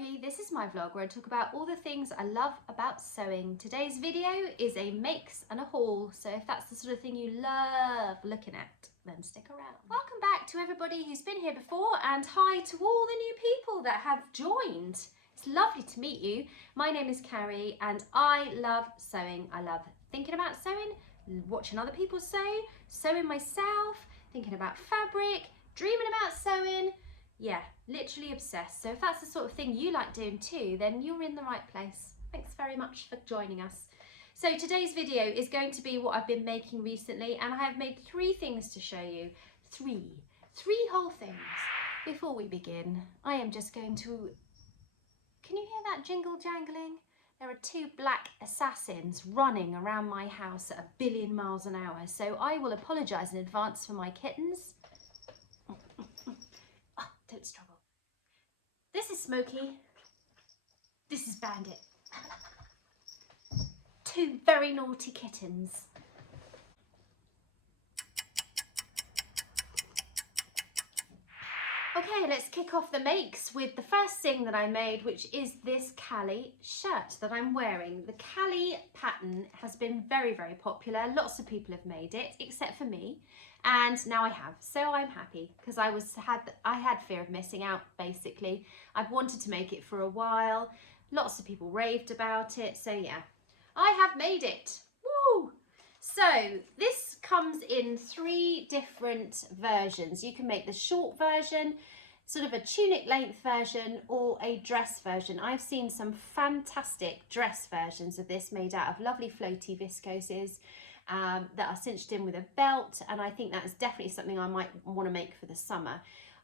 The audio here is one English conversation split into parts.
therapy. This is my vlog where I talk about all the things I love about sewing. Today's video is a makes and a haul, so if that's the sort of thing you love looking at, then stick around. Welcome back to everybody who's been here before, and hi to all the new people that have joined. It's lovely to meet you. My name is Carrie and I love sewing. I love thinking about sewing, watching other people sew, sewing myself, thinking about fabric, dreaming about sewing. Yeah, literally obsessed. So if that's the sort of thing you like doing too, then you're in the right place. Thanks very much for joining us. So today's video is going to be what I've been making recently, and I have made 3 things to show you. Three whole things. Before we begin, I am just going to, can you hear that jingle jangling? There are 2 black assassins running around my house at 1 billion miles an hour, so I will apologise in advance for my kittens. Don't struggle. This is Smokey. This is Bandit. 2 very naughty kittens. Okay, let's kick off the makes with the first thing that I made, which is this Cali shirt that I'm wearing. The Cali pattern has been very, very popular. Lots of people have made it, except for me. And now I have, so I'm happy because I had fear of missing out, basically. I've wanted to make it for a while. Lots of people raved about it, so yeah, I have made it. Woo! So this comes in 3 different versions. You can make the short version, sort of a tunic length version, or a dress version. I've seen some fantastic dress versions of this made out of lovely floaty viscoses. That are cinched in with a belt, and I think that is definitely something I might want to make for the summer.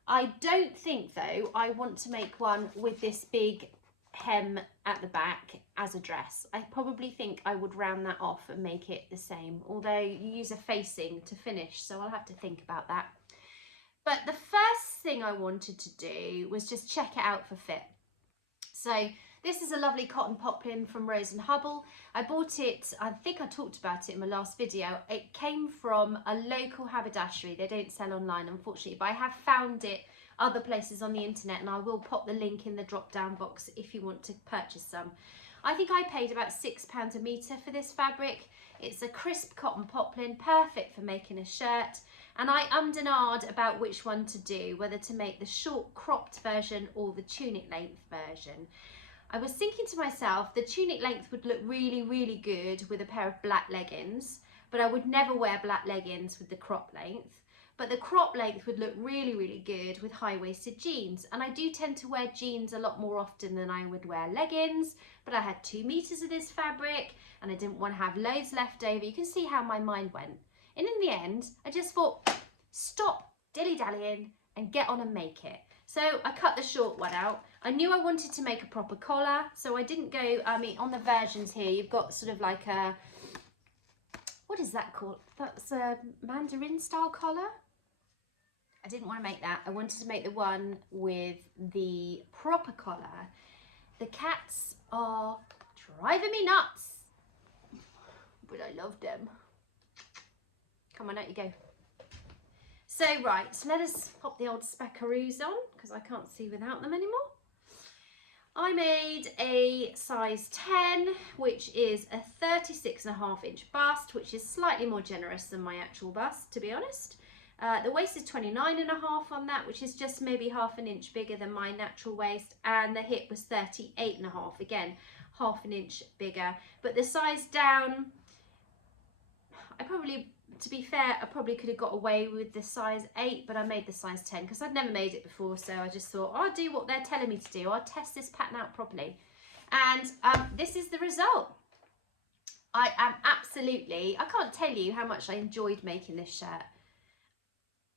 I don't think though I want to make one with this big hem at the back as a dress. I probably think I would round that off and make it the same, although you use a facing to finish, so I'll have to think about that. But the first thing I wanted to do was just check it out for fit. So this is a lovely cotton poplin from Rose and Hubble. I bought it, I think I talked about it in my last video. It came from a local haberdashery. They don't sell online, unfortunately, but I have found it other places on the internet, and I will pop the link in the drop down box if you want to purchase some. I think I paid about £6 a metre for this fabric. It's a crisp cotton poplin, perfect for making a shirt. And I ummed and ahed about which one to do, whether to make the short cropped version or the tunic length version. I was thinking to myself, the tunic length would look really, really good with a pair of black leggings, but I would never wear black leggings with the crop length. But the crop length would look really, really good with high-waisted jeans. And I do tend to wear jeans a lot more often than I would wear leggings, but I had 2 meters of this fabric and I didn't want to have loads left over. You can see how my mind went. And in the end, I just thought, stop dilly-dallying and get on and make it. So I cut the short one out. I knew I wanted to make a proper collar, so I didn't go, I mean, on the versions here, you've got sort of like a, what is that called? That's a Mandarin style collar. I didn't want to make that. I wanted to make the one with the proper collar. The cats are driving me nuts, but I love them. Come on, out you go. So right, so let us pop the old speckaroos on because I can't see without them anymore. I made a size 10, which is a 36.5 inch bust, which is slightly more generous than my actual bust, to be honest. The waist is 29.5 on that, which is just maybe half an inch bigger than my natural waist, and the hip was 38.5, again, half an inch bigger. But the size down, to be fair, I probably could have got away with the size 8, but I made the size 10 because I'd never made it before, so I just thought, I'll do what they're telling me to do. I'll test this pattern out properly. And this is the result. I am absolutely, I can't tell you how much I enjoyed making this shirt.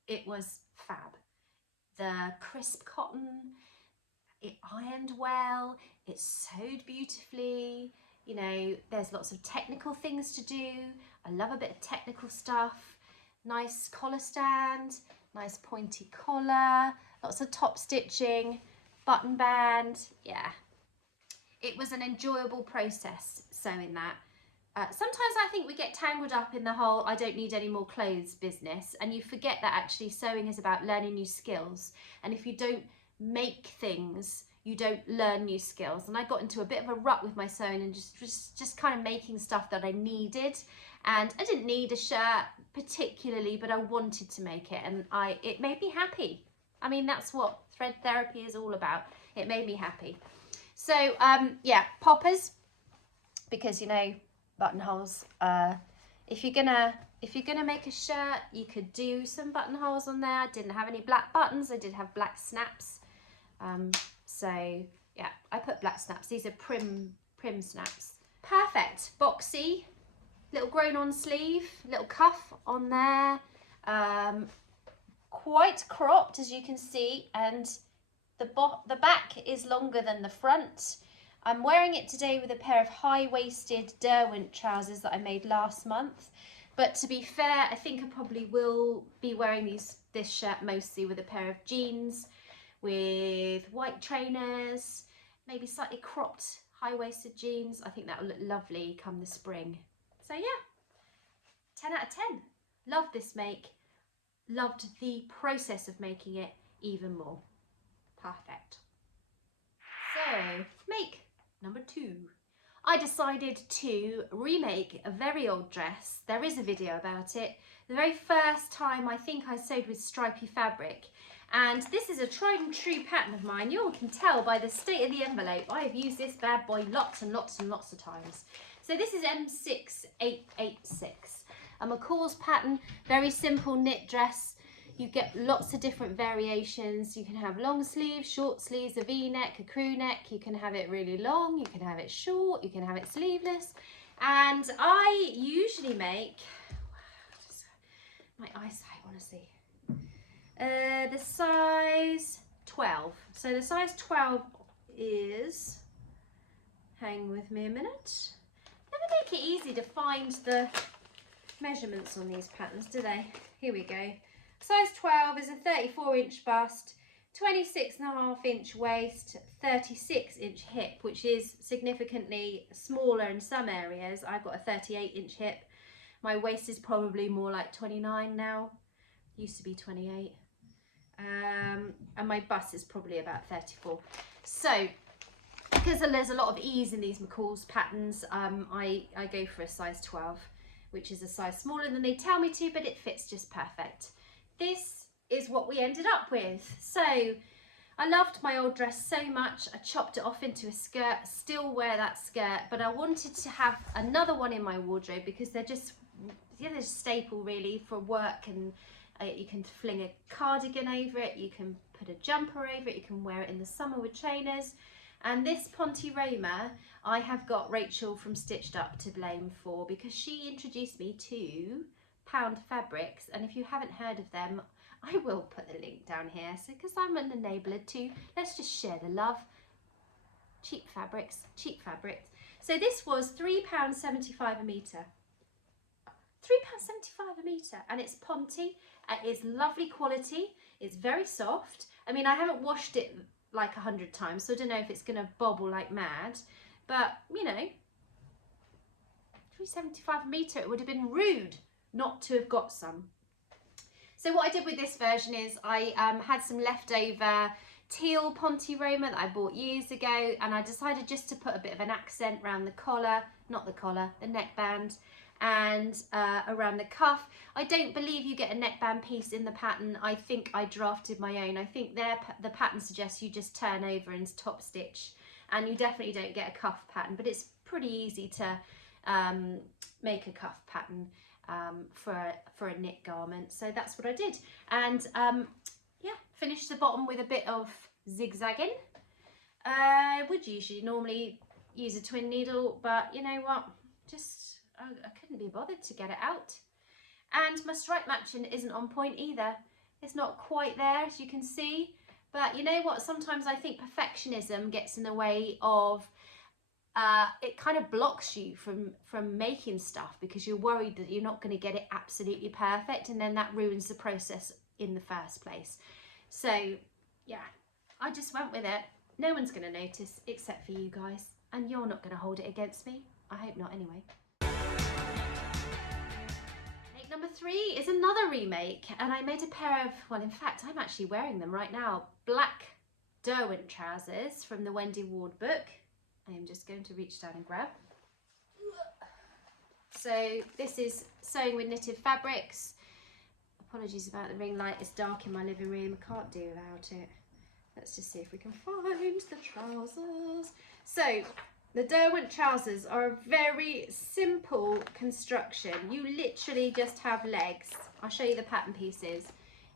It was fab. The crisp cotton, it ironed well, it sewed beautifully. You know, there's lots of technical things to do. I love a bit of technical stuff. Nice collar stand, nice pointy collar, lots of top stitching, button band. Yeah, it was an enjoyable process sewing that. Sometimes I think we get tangled up in the whole I don't need any more clothes business, and you forget that actually sewing is about learning new skills. And if you don't make things, you don't learn new skills. And I got into a bit of a rut with my sewing and just kind of making stuff that I needed. And I didn't need a shirt particularly, but I wanted to make it, and it made me happy. I mean, that's what thread therapy is all about. It made me happy. So yeah, poppers, because you know, buttonholes. If you're gonna make a shirt, you could do some buttonholes on there. I didn't have any black buttons. I did have black snaps. So yeah, I put black snaps. These are prim snaps. Perfect. Boxy, little grown on sleeve, little cuff on there. Quite cropped, as you can see, and the back is longer than the front. I'm wearing it today with a pair of high-waisted Derwent trousers that I made last month. But to be fair, I think I probably will be wearing this shirt mostly with a pair of jeans, with white trainers, maybe slightly cropped high-waisted jeans. I think that will look lovely come the spring. So yeah, 10 out of 10. Loved this make. Loved the process of making it even more. Perfect. So, make number 2. I decided to remake a very old dress. There is a video about it. The very first time I think I sewed with stripy fabric. And this is a tried and true pattern of mine. You all can tell by the state of the envelope. I have used this bad boy lots and lots and lots of times. So this is M6886. A McCalls pattern, very simple knit dress. You get lots of different variations. You can have long sleeves, short sleeves, a V-neck, a crew neck. You can have it really long, you can have it short, you can have it sleeveless. And I usually make, my eyesight, honestly, the size 12. So the size 12 is, hang with me a minute. Never make it easy to find the measurements on these patterns, do they? Here we go. Size 12 is a 34-inch bust, 26.5-inch waist, 36-inch hip, which is significantly smaller in some areas. I've got a 38-inch hip. My waist is probably more like 29 now. Used to be 28. And my bust is probably about 34. So, because there's a lot of ease in these McCalls patterns, I go for a size 12, which is a size smaller than they tell me to, but it fits just perfect. This is what we ended up with. So I loved my old dress so much. I chopped it off into a skirt, still wear that skirt, but I wanted to have another one in my wardrobe because they're just a staple really for work, and you can fling a cardigan over it, you can put a jumper over it, you can wear it in the summer with trainers. And this Ponte Roma, I have got Rachel from Stitched Up to blame for, because she introduced me to Pound Fabrics, and if you haven't heard of them, I will put the link down here. So because I'm an enabler too, let's just share the love. Cheap fabrics, cheap fabrics. So this was £3.75 a metre. £3.75 a metre, and it's Ponte. It's lovely quality. It's very soft. I mean, I haven't washed it like 100 times, so I don't know if it's going to bobble like mad, but you know, £3.75 a metre. It would have been rude not to have got some. So what I did with this version is I had some leftover teal Ponte Roma that I bought years ago, and I decided just to put a bit of an accent around the collar, not the collar, the neckband, and around the cuff. I don't believe you get a neckband piece in the pattern. I think I drafted my own. I think the pattern suggests you just turn over and top stitch, and you definitely don't get a cuff pattern, but it's pretty easy to make a cuff pattern for a knit garment. So that's what I did, and yeah, finished the bottom with a bit of zigzagging. I would usually normally use a twin needle, but you know what, just I couldn't be bothered to get it out. And my stripe matching isn't on point either. It's not quite there, as you can see, but you know what, sometimes I think perfectionism gets in the way of it kind of blocks you from making stuff, because you're worried that you're not going to get it absolutely perfect, and then that ruins the process in the first place. So yeah, I just went with it. No one's going to notice except for you guys, and you're not going to hold it against me. I hope not anyway. Make number 3 is another remake, and I made a pair of, well, in fact I'm actually wearing them right now, black Derwent trousers from the Wendy Ward book. I am just going to reach down and grab. So this is sewing with knitted fabrics. Apologies about the ring light, it's dark in my living room, I can't do without it. Let's just see if we can find the trousers. So the Derwent trousers are a very simple construction. You literally just have legs. I'll show you the pattern pieces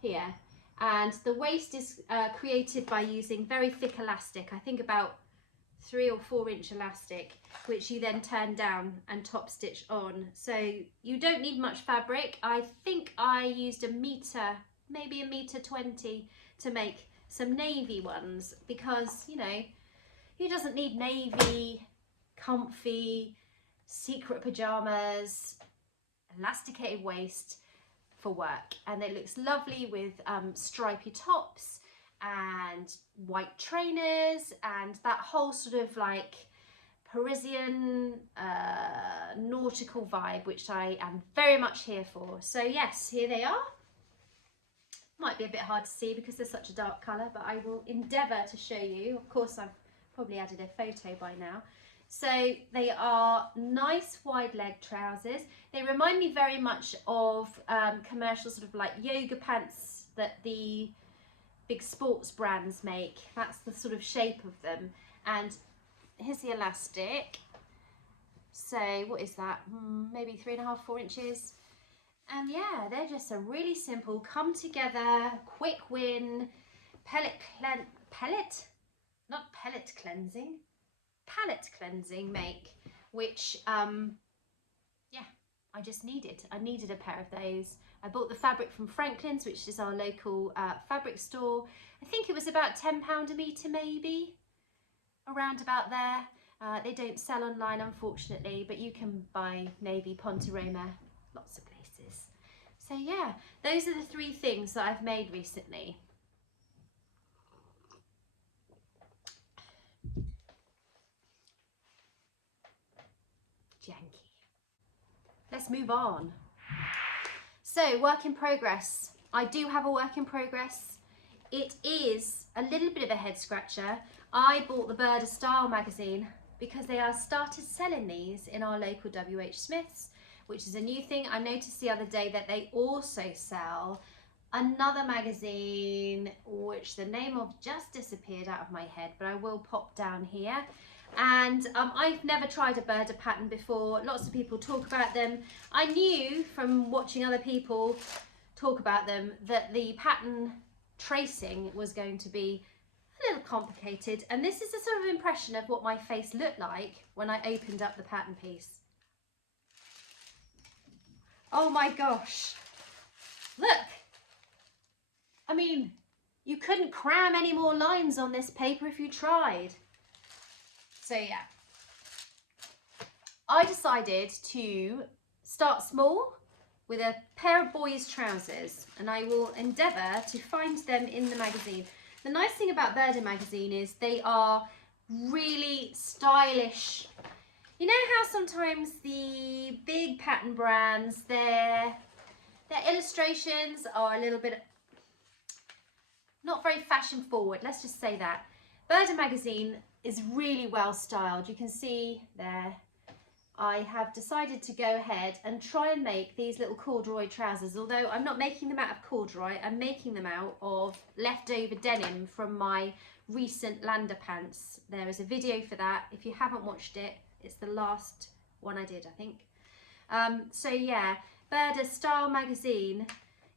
here. And the waist is created by using very thick elastic. I think about 3 or 4 inch elastic, which you then turn down and top stitch on. So you don't need much fabric. I think I used a metre, maybe a metre 20 to make some navy ones, because you know, who doesn't need navy, comfy, secret pajamas, elasticated waist for work? And it looks lovely with stripy tops and white trainers and that whole sort of like Parisian nautical vibe, which I am very much here for. So yes, here they are. Might be a bit hard to see because they're such a dark colour, but I will endeavour to show you. Of course, I've probably added a photo by now. So they are nice wide leg trousers. They remind me very much of commercial sort of like yoga pants that the big sports brands make. That's the sort of shape of them. And here's the elastic. So what is that? Maybe 3.5, 4 inches. And yeah, they're just a really simple, come together, quick win, palette cleansing make, which yeah, I just needed. I needed a pair of those. I bought the fabric from Franklin's, which is our local fabric store. I think it was about £10 a metre, maybe, around about there. They don't sell online, unfortunately, but you can buy navy, Ponte Roma, lots of places. So yeah, those are the 3 things that I've made recently. Janky. Let's move on. So, work in progress. I do have a work in progress. It is a little bit of a head scratcher. I bought the Burda Style magazine because they are started selling these in our local WH Smith's, which is a new thing. I noticed the other day that they also sell another magazine, which the name of just disappeared out of my head, but I will pop down here. And I've never tried a Burda pattern before. Lots of people talk about them. I knew from watching other people talk about them that the pattern tracing was going to be a little complicated, and this is a sort of impression of what my face looked like when I opened up the pattern piece. Oh my gosh, look, I mean, you couldn't cram any more lines on this paper if you tried. So yeah, I decided to start small with a pair of boys' trousers, and I will endeavour to find them in the magazine. The nice thing about Burda magazine is they are really stylish. You know how sometimes the big pattern brands, their illustrations are a little bit not very fashion forward, let's just say that. Burda magazine is really well styled. You can see there, I have decided to go ahead and try and make these little corduroy trousers, although I'm not making them out of corduroy, I'm making them out of leftover denim from my recent Lander pants. There is a video for that. If you haven't watched it, it's the last one I did, I think. So yeah, Burda Style magazine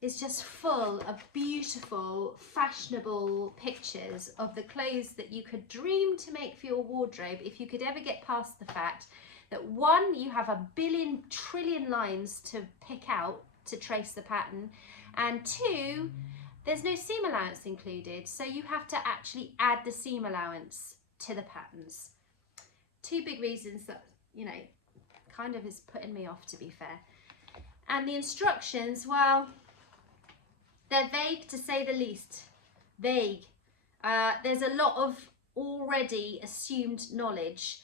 is just full of beautiful, fashionable pictures of the clothes that you could dream to make for your wardrobe if you could ever get past the fact that 1, you have a billion trillion lines to pick out to trace the pattern, and 2, there's no seam allowance included, so you have to actually add the seam allowance to the patterns. 2 big reasons that, you know, kind of is putting me off, to be fair. And the instructions, well, they're vague to say the least. Vague. There's a lot of already assumed knowledge,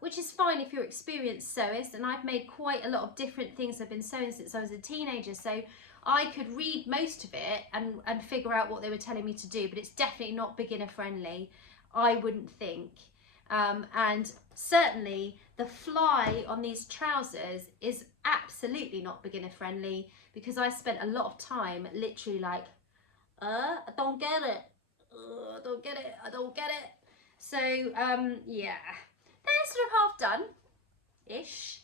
which is fine if you're experienced sewist, and I've made quite a lot of different things. I've been sewing since I was a teenager, so I could read most of it and figure out what they were telling me to do, but it's definitely not beginner friendly, I wouldn't think. And certainly the fly on these trousers is absolutely not beginner friendly, because I spent a lot of time literally like, I don't get it, I don't get it, I don't get it. So yeah, they're sort of half done-ish,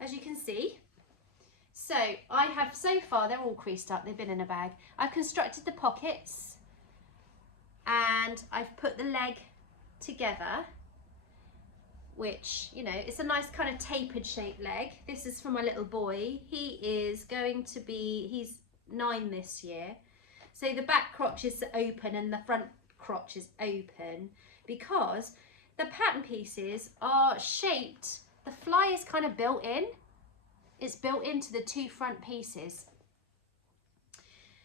as you can see. So I have, so far, they're all creased up, they've been in a bag. I've constructed the pockets and I've put the leg together, which, you know, it's a nice kind of tapered shaped leg. This is for my little boy. He is going to be, he's 9 this year. So the back crotch is open and the front crotch is open, because the pattern pieces are shaped, the fly is kind of built in. It's built into the 2 front pieces.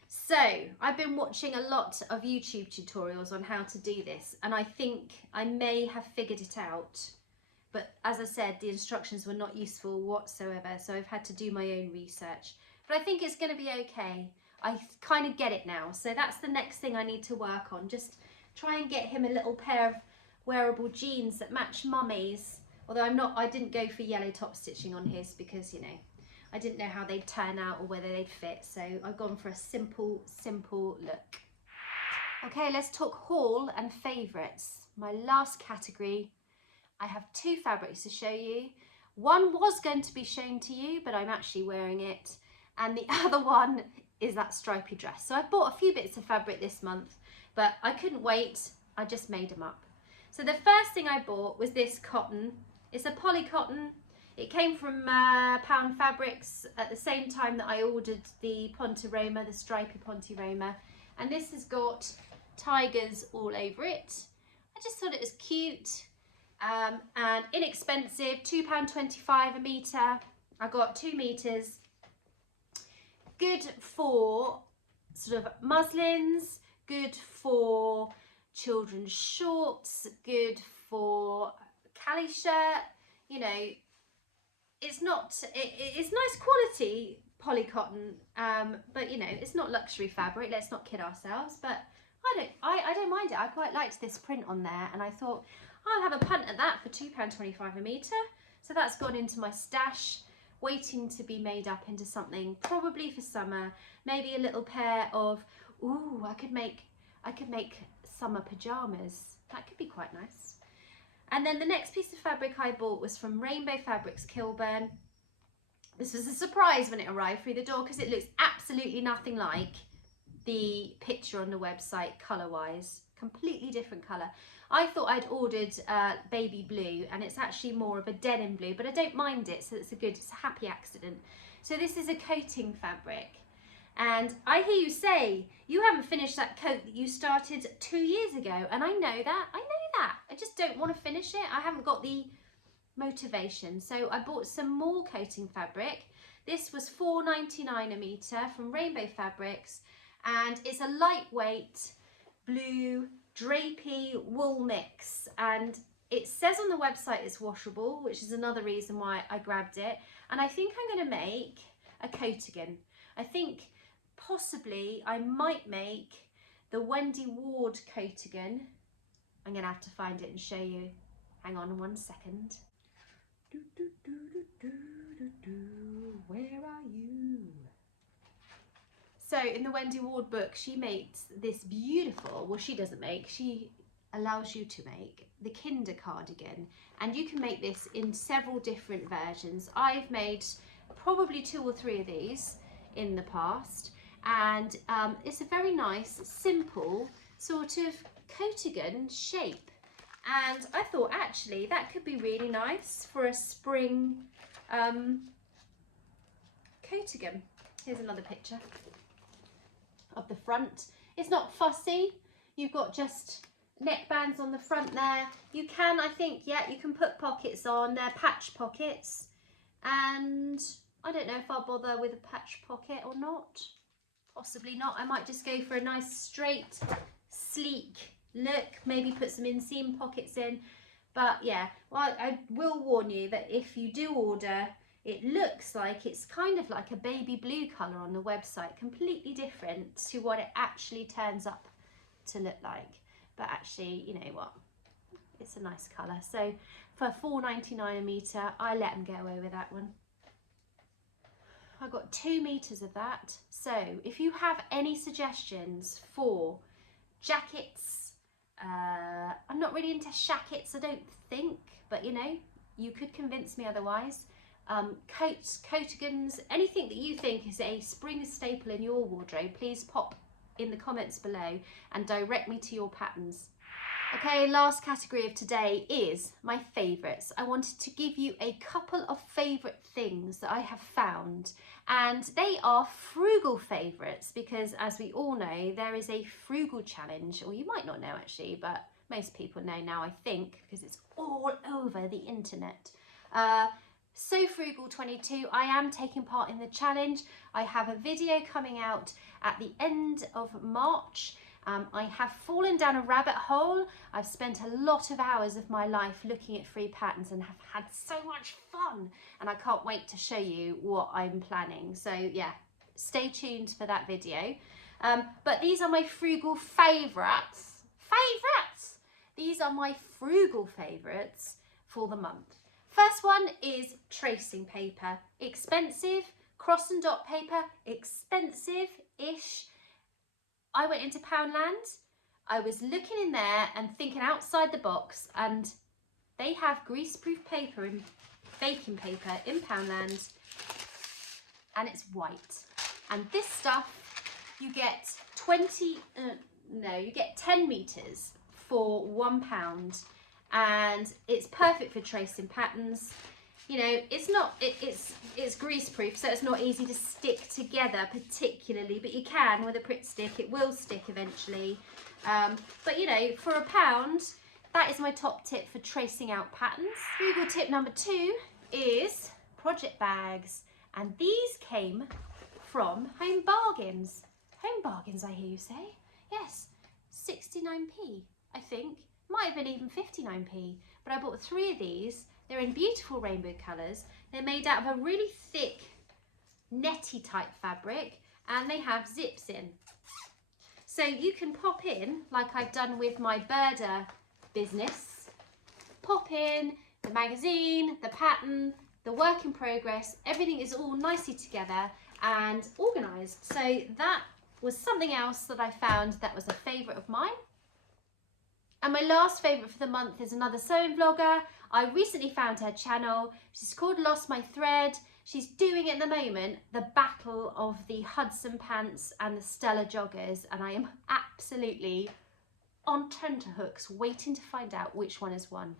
So I've been watching a lot of YouTube tutorials on how to do this, and I think I may have figured it out. But as I said, the instructions were not useful whatsoever, so I've had to do my own research. But I think it's going to be okay. I kind of get it now. So that's the next thing I need to work on. Just try and get him a little pair of wearable jeans that match mummy's. Although I didn't go for yellow top stitching on his, because, you know, I didn't know how they'd turn out or whether they'd fit. So I've gone for a simple look. Okay, let's talk haul and favourites. My last category. I have 2 fabrics to show you. One was going to be shown to you, but I'm actually wearing it. And the other one is that stripy dress. So I bought a few bits of fabric this month, but I couldn't wait. I just made them up. So the first thing I bought was this cotton. It's a polycotton. It came from Pound Fabrics at the same time that I ordered the Ponte Roma, the stripy Ponte Roma. And this has got tigers all over it. I just thought it was cute and inexpensive, £2.25 a metre. I got 2 metres. Good for sort of muslins, good for children's shorts, good for Cali Shirt. You know, it's nice quality polycotton, but you know, it's not luxury fabric. Let's not kid ourselves. But I don't mind it. I quite liked this print on there, and I thought I'll have a punt at that for £2.25 a metre. So that's gone into my stash, waiting to be made up into something probably for summer. Maybe a little pair of, ooh, I could make summer pajamas. That could be quite nice. And then the next piece of fabric I bought was from Rainbow Fabrics Kilburn. This was a surprise when it arrived through the door, because it looks absolutely nothing like the picture on the website colour-wise. Completely different colour. I thought I'd ordered baby blue, and it's actually more of a denim blue, but I don't mind it, so it's a happy accident. So this is a coating fabric. And I hear you say, you haven't finished that coat that you started 2 years ago. And I know that, I just don't want to finish it. I haven't got the motivation. So I bought some more coating fabric. This was £4.99 a metre from Rainbow Fabrics. And it's a lightweight blue drapey wool mix. And it says on the website it's washable, which is another reason why I grabbed it. And I think I'm going to make a coatigan. I think possibly I might make the Wendy Ward coatigan. I'm going to have to find it and show you. Hang on 1 second. Where are you? So in the Wendy Ward book, she makes this beautiful, well, she doesn't make, she allows you to make the kinder cardigan. And you can make this in several different versions. I've made probably 2 or 3 of these in the past, and it's a very nice, simple sort of coatigan shape. And I thought actually that could be really nice for a spring coatigan. Here's another picture of the front. It's not fussy. You've got just neckbands on the front there. You can, I think, yeah, you can put pockets on. They're patch pockets, and I don't know if I'll bother with a patch pocket or not. Possibly not. I might just go for a nice straight, sleek look. Maybe put some inseam pockets in. But yeah, well, I will warn you that if you do order it looks like it's kind of like a baby blue colour on the website, completely different to what it actually turns up to look like. But actually, you know what, it's a nice colour. So for $4.99 a metre, I let them get away with that one. I got 2 meters of that. So if you have any suggestions for jackets, I'm not really into shackets, I don't think, but you know, you could convince me otherwise. Coats, cardigans, anything that you think is a spring staple in your wardrobe, please pop in the comments below and direct me to your patterns. Okay, last category of today is my favourites. I wanted to give you a couple of favourite things that I have found, and they are frugal favourites because, as we all know, there is a frugal challenge, or you might not know actually, but most people know now, I think, because it's all over the internet. So Frugal 22, I am taking part in the challenge. I have a video coming out at the end of March. I have fallen down a rabbit hole. I've spent a lot of hours of my life looking at free patterns and have had so much fun, and I can't wait to show you what I'm planning. So yeah, stay tuned for that video. But these are my frugal favourites. These are my frugal favourites for the month. First one is tracing paper. Expensive. Cross and dot paper, expensive-ish. I went into Poundland. I was looking in there and thinking outside the box, and they have greaseproof paper and baking paper in Poundland, and it's white. And this stuff, you get 10 meters for £1, and it's perfect for tracing patterns. You know, it's greaseproof, so it's not easy to stick together particularly, but you can with a Pritt stick. It will stick eventually. But you know, for £1, that is my top tip for tracing out patterns. Frugal tip number 2 is project bags, and these came from Home Bargains. Home Bargains, I hear you say? Yes, 69p, I think. Might have been even 59p, but I bought 3 of these. They're in beautiful rainbow colours. They're made out of a really thick netty type fabric, and they have zips in. So you can pop in, like I've done with my Burda business, pop in the magazine, the pattern, the work in progress, everything is all nicely together and organised. So that was something else that I found that was a favourite of mine. And my last favourite for the month is another sewing vlogger. I recently found her channel. She's called Lost My Thread. She's doing at the moment the battle of the Hudson pants and the Stella joggers, and I am absolutely on tenterhooks waiting to find out which one is won.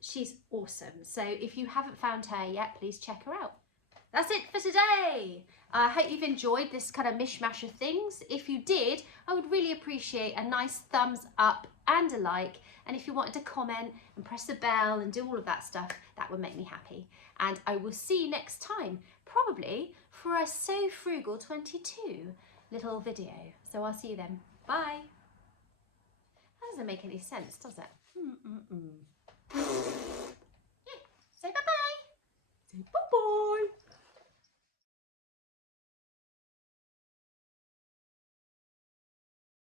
She's awesome. So if you haven't found her yet, please check her out. That's it for today. I hope you've enjoyed this kind of mishmash of things. If you did, I would really appreciate a nice thumbs up and a like. And if you wanted to comment and press the bell and do all of that stuff, that would make me happy. And I will see you next time, probably for a So Frugal 22 little video. So I'll see you then. Bye. That doesn't make any sense, does it? Yeah. Say bye-bye. Say bye-bye.